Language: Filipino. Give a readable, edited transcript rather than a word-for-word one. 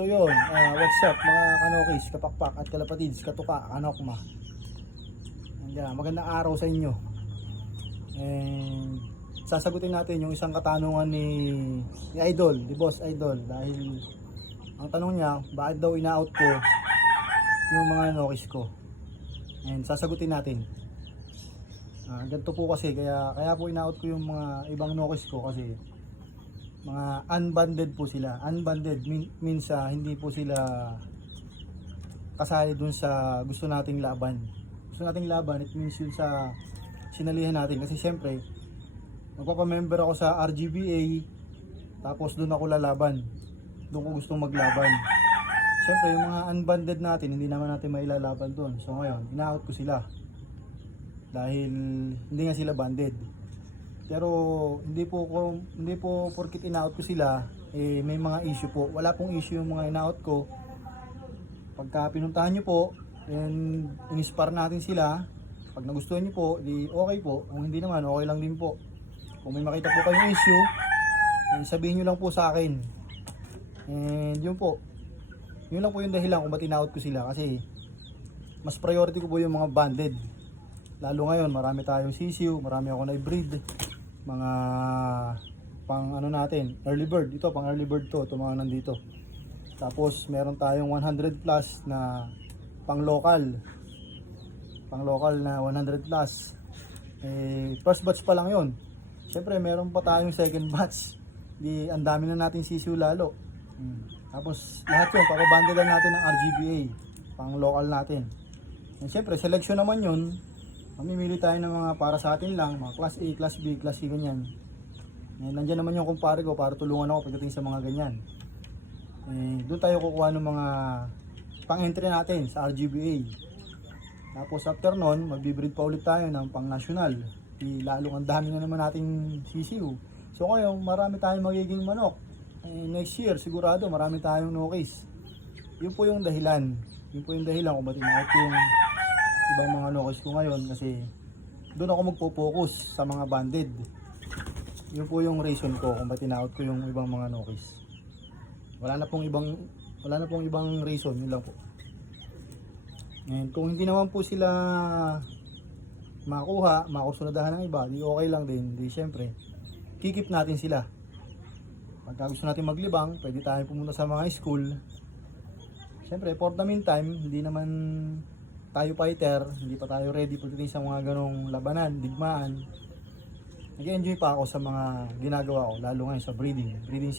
So yun, what's up mga kanokis, kapakpak at kalapatids, katuka, kanokma. Magandang araw sa inyo. And sasagutin natin yung isang katanungan ni Idol, ni Boss Idol. Dahil ang tanong niya, bakit daw ina-out ko yung mga nokis ko. And sasagutin natin. Ganito po kasi, kaya po ina-out ko yung mga ibang nokis ko kasi mga unbanded po sila. Unbanded means hindi po sila kasali dun sa gusto nating laban. Gusto nating laban, it means yun sa sinalihan natin. Kasi syempre, magpapamember ako sa RGBA, tapos dun ako lalaban. Doon ko gustong maglaban. Syempre, yung mga unbanded natin, hindi naman natin mailalaban dun. So ngayon, ina-out ko sila. Dahil hindi nga sila banded. Pero hindi po porket in-out ko sila, may mga issue po. Wala pong issue yung mga in-out ko. Pagka pinuntahan nyo po, and in-inspire natin sila, pag nagustuhan nyo po, di okay po. Kung hindi naman, okay lang din po. Kung may makita po kayong issue, sabihin nyo lang po sa akin. And yun po. Yun lang po yung dahilan kung ba't in-out ko sila. Kasi mas priority ko po yung mga banded. Lalo ngayon, marami tayong sisiw, marami ako na-breed. Mga pang ano natin, early bird. Ito pang early bird to, ito mga nandito. Tapos meron tayong 100 plus na pang local na 100 plus. First batch pa lang yon. Siyempre meron pa tayong second batch. Ang dami na natin sisiw lalo. Tapos lahat yun, papabandagan natin ng RGBA, pang local natin. And siyempre selection naman yun. Mamimili tayo ng mga para sa atin lang, mga class A, class B, class C, ganyan. Nandiyan naman yung kumpare ko para tulungan ako pagdating sa mga ganyan. Doon tayo kukuha ng mga pang-entry natin sa RGBA. Tapos after nun, magbibreed pa ulit tayo ng pang-national. Lalong ang dami na naman nating sisiw. So ngayon, marami tayong magiging manok. Next year, sigurado, marami tayong nokis. Yun po yung dahilan. Yun po yung dahilan kung ba't ina-out yung ibang mga nokis ko ngayon, kasi doon ako magpo-focus sa mga banded. Yun po yung reason ko kung ba't ina-out ko yung ibang mga nokis. Wala na pong ibang reason, yun lang po. And kung hindi naman po sila makusunadahan ng iba, di okay lang din. Di syempre, kikip natin sila. Pagka gusto natin maglibang, pwede tayo pumunta sa mga school. Syempre, for the meantime, hindi naman tayo fighter, hindi pa tayo ready pagdating sa mga ganong labanan, digmaan. Nag-enjoy pa ako sa mga ginagawa ko, lalo ngayon sa breeding season.